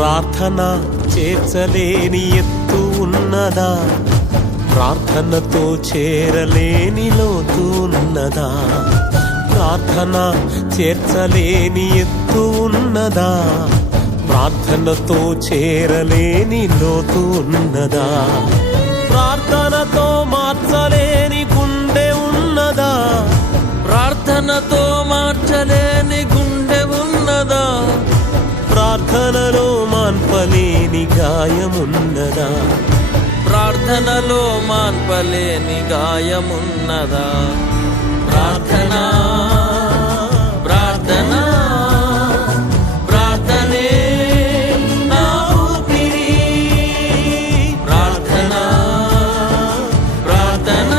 ప్రార్థన చేర్చలేని ఎత్తు ఉన్నదా, ప్రార్థనతో చేరలేని లోతు ఉన్నదా, ప్రార్థన చేర్చలేని ఎత్తు ఉన్నదా, ప్రార్థనతో చేరలేని లోతు ఉన్నదా, ప్రార్థనతో మార్చలేని గుండె ఉన్నదా, ప్రార్థనతో మార్చలేని గుండె ఉన్నదా, ప్రార్థనలో మాన్పలేని గాయమున్నదా, ప్రార్థనలో మాన్పలేని గాయమున్నదా. ప్రార్థన ప్రార్థన ప్రార్థనే నా ఊపిరి, ప్రార్థన ప్రార్థన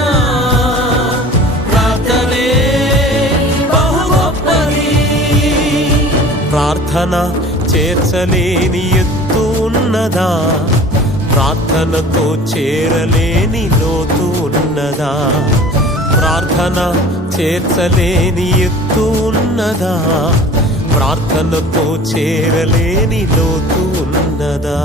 ప్రార్థనే బహు గొప్పది. ప్రార్థన చేర్చలేని ఎత్తు ఉన్నదా, ప్రార్థనతో చేరలేని లోతు ఉన్నదా, ప్రార్థన చేర్చలేని ఎత్తు ఉన్నదా, ప్రార్థనతో చేరలేని లోతు ఉన్నదా.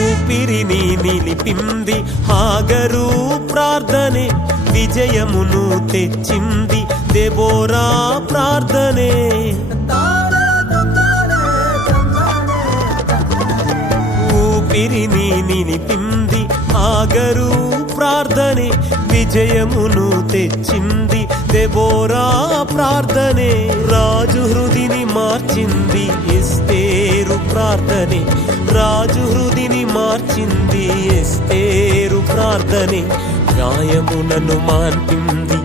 ఊపిరిని నిలిపింది హాగరు ప్రార్థనే, విజయమును తెచ్చింది దెబోరా ప్రార్థనే, ఊపిరిని నిలిపింది హాగరు ప్రార్థనే, విజయమును తెచ్చింది దెబోరా ప్రార్థనే, రాజు హృదిని మార్చింది ఎస్తేరు ప్రార్థనే, రాజు హృదిని మార్చింది ఎస్తేరు ప్రార్థనే, గాయములను మాన్పింది